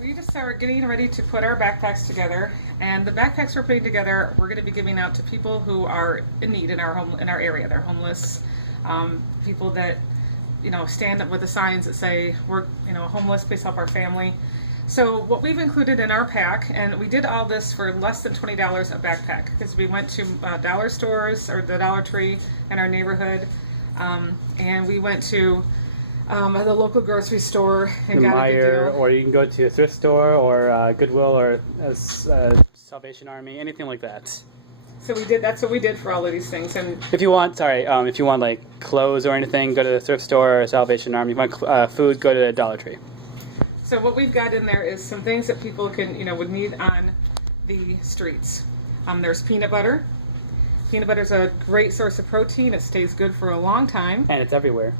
we just are getting ready to put our backpacks together, and the backpacks we're putting together, we're going to be giving out to people who are in need in our area. They're homeless, people that stand up with the signs that say we're homeless, please help our family. So what we've included in our pack, and we did all this for less than $20 a backpack, because we went to dollar stores or the Dollar Tree in our neighborhood, and we went to the local grocery store and got a good deal. Or you can go to a thrift store or Goodwill or Salvation Army, anything like that. So we did. That's what we did for all of these things. And if you want, if you want like clothes or anything, go to the thrift store or Salvation Army. If you want food, go to the Dollar Tree. So what we've got in there is some things that people can, would need on the streets. There's peanut butter. Peanut butter is a great source of protein. It stays good for a long time. And it's everywhere.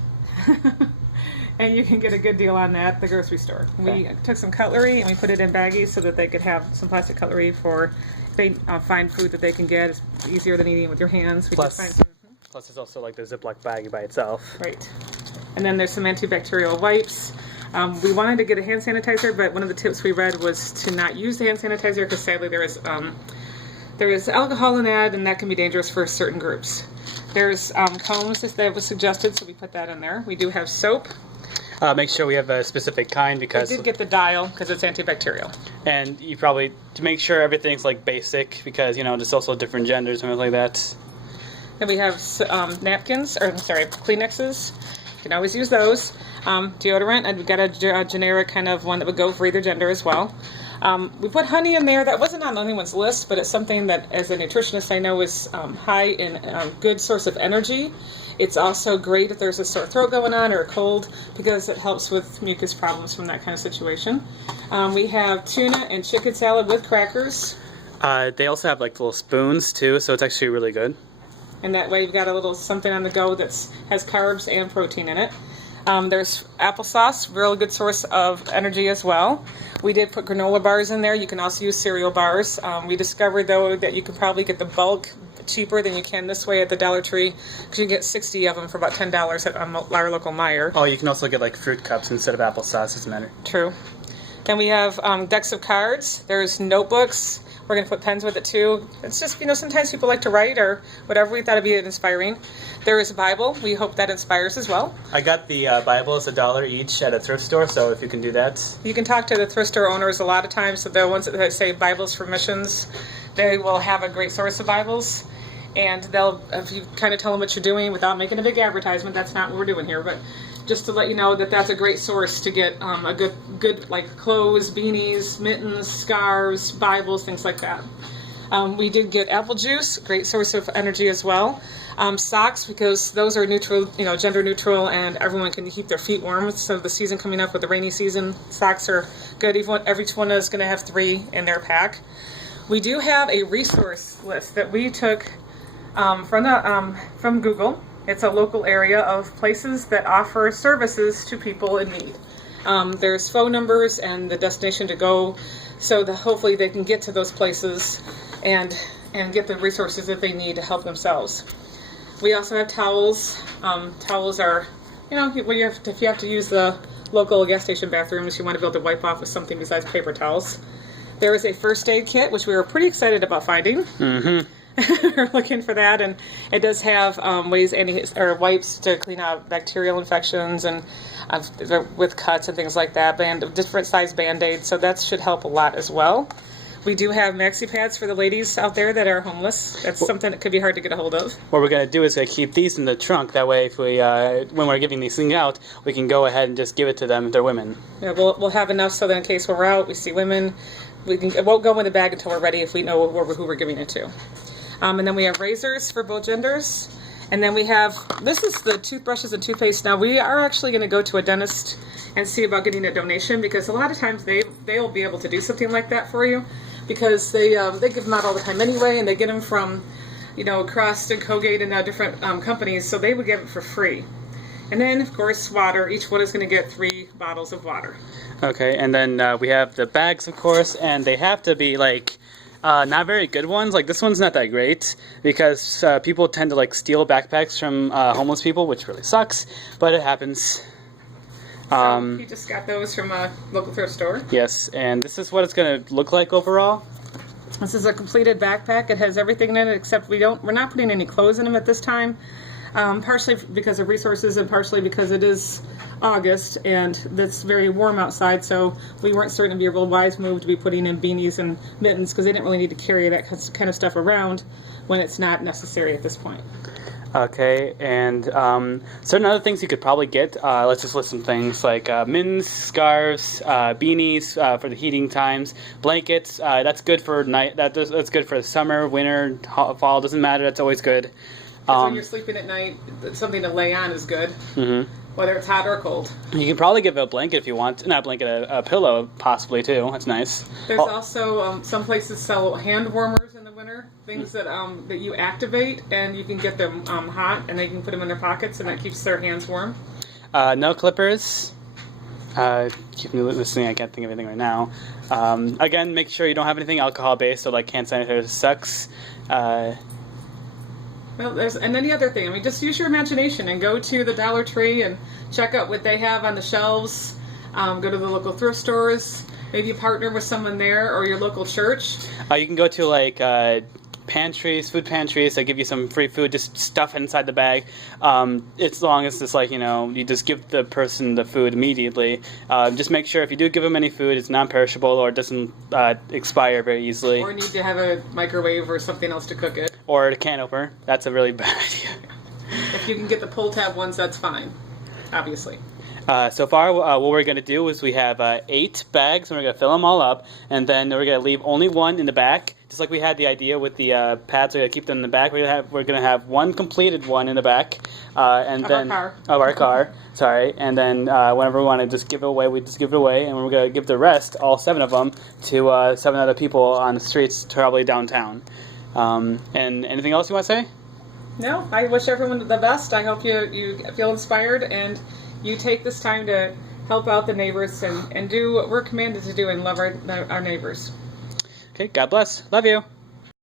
And you can get a good deal on that at the grocery store. Okay. We took some cutlery and we put it in baggies so that they could have some plastic cutlery for they find food that they can get. It's easier than eating with your hands. Plus, there's also like the Ziploc baggie by itself. Right. And then there's some antibacterial wipes. We wanted to get a hand sanitizer, but one of the tips we read was to not use the hand sanitizer because sadly there is alcohol in that, and that can be dangerous for certain groups. There's combs that was suggested, so we put that in there. We do have soap. Make sure we have a specific kind because we did get the dial because it's antibacterial. And you probably to make sure everything's like basic because there's also different genders and things like that. Then we have Kleenexes. You can always use those. Deodorant, and we've got a generic kind of one that would go for either gender as well. We put honey in there. That wasn't on anyone's list, but it's something that, as a nutritionist, I know is high in good source of energy. It's also great if there's a sore throat going on or a cold because it helps with mucus problems from that kind of situation. We have tuna and chicken salad with crackers. They also have like little spoons too, so it's actually really good. And that way you've got a little something on the go that has carbs and protein in it. There's applesauce, real good source of energy as well. We did put granola bars in there. You can also use cereal bars. We discovered, though, that you can probably get the bulk cheaper than you can this way at the Dollar Tree because you can get 60 of them for about $10 at our local Meijer. Oh, you can also get like fruit cups instead of applesauce, doesn't matter. True. Then we have decks of cards. There's notebooks. We're going to put pens with it too. It's just, sometimes people like to write or whatever. We thought it'd be inspiring. There is a Bible. We hope that inspires as well. I got the Bible. It's $1 each at a thrift store, so if you can do that. You can talk to the thrift store owners a lot of times. So the ones that say Bibles for Missions, they will have a great source of Bibles. And if you kind of tell them what you're doing without making a big advertisement, that's not what we're doing here, but just to let you know that that's a great source to get a good like clothes, beanies, mittens, scarves, Bibles, things like that. We did get apple juice, great source of energy as well. Socks, because those are neutral, gender neutral, and everyone can keep their feet warm. So the season coming up with the rainy season, socks are good. Every one is going to have 3 in their pack. We do have a resource list that we took from Google. It's a local area of places that offer services to people in need. There's phone numbers and the destination to go, so that hopefully they can get to those places and get the resources that they need to help themselves. We also have towels. Towels are, if you have to use the local gas station bathrooms, you want to be able to wipe off with something besides paper towels. There is a first aid kit, which we were pretty excited about finding. Mm-hmm. We're looking for that, and it does have wipes to clean out bacterial infections and with cuts and things like that, different size Band-Aids, so that should help a lot as well. We do have Maxi Pads for the ladies out there that are homeless. That's something that could be hard to get a hold of. What we're going to do is keep these in the trunk. That way, if we when we're giving these things out, we can go ahead and just give it to them if they're women. Yeah, we'll have enough so that in case we're out, we see women, it won't go in the bag until we're ready if we know who we're giving it to. And then we have razors for both genders. And then this is the toothbrushes and toothpaste. Now we are actually going to go to a dentist and see about getting a donation because a lot of times they'll be able to do something like that for you because they give them out all the time anyway, and they get them from, Crest and Colgate and different companies, so they would give it for free. And then, of course, water. Each one is going to get 3 bottles of water. Okay, and then we have the bags, of course, and they have to be not very good ones. Like this one's not that great because people tend to steal backpacks from homeless people, which really sucks, but it happens. So he just got those from a local thrift store. Yes, and this is what it's going to look like overall. This is a completed backpack. It has everything in it except we're not putting any clothes in them at this time. Partially because of resources and partially because it is August and it's very warm outside, so we weren't certain it'd be a real wise move to be putting in beanies and mittens because they didn't really need to carry that kind of stuff around when it's not necessary at this point. Okay, and certain other things you could probably get, let's just list some things like mittens, scarves, beanies for the heating times, blankets, that's good for night, that's good for summer, winter, fall, doesn't matter, that's always good. When you're sleeping at night, something to lay on is good, whether it's hot or cold. You can probably give a blanket if you want. Not a blanket, a pillow possibly too. That's nice. There's also some places sell hand warmers in the winter, things that that you activate and you can get them hot and they can put them in their pockets and that keeps their hands warm. Nail clippers. Keep me listening. I can't think of anything right now. Again, make sure you don't have anything alcohol based, so like hand sanitizer sucks. Well, and then the other thing, I mean, just use your imagination and go to the Dollar Tree and check out what they have on the shelves. Go to the local thrift stores. Maybe partner with someone there or your local church. You can go to like pantries, food pantries. They give you some free food, just stuff inside the bag. As long as it's like, you just give the person the food immediately. Just make sure if you do give them any food, it's non-perishable or it doesn't expire very easily. Or need to have a microwave or something else to cook it. Or a can opener. That's a really bad idea. If you can get the pull tab ones, that's fine, obviously. So far, what we're going to do is we have 8 bags, and we're going to fill them all up, and then we're going to leave only one in the back, just like we had the idea with the pads. We're going to keep them in the back. We're going to have one completed one in the back, of our car. Sorry, and then whenever we want to just give it away, we just give it away, and we're going to give the rest, all 7 of them, to 7 other people on the streets, probably downtown. And anything else you want to say? No, I wish everyone the best. I hope you feel inspired and you take this time to help out the neighbors and do what we're commanded to do and love our neighbors. Okay, God bless. Love you.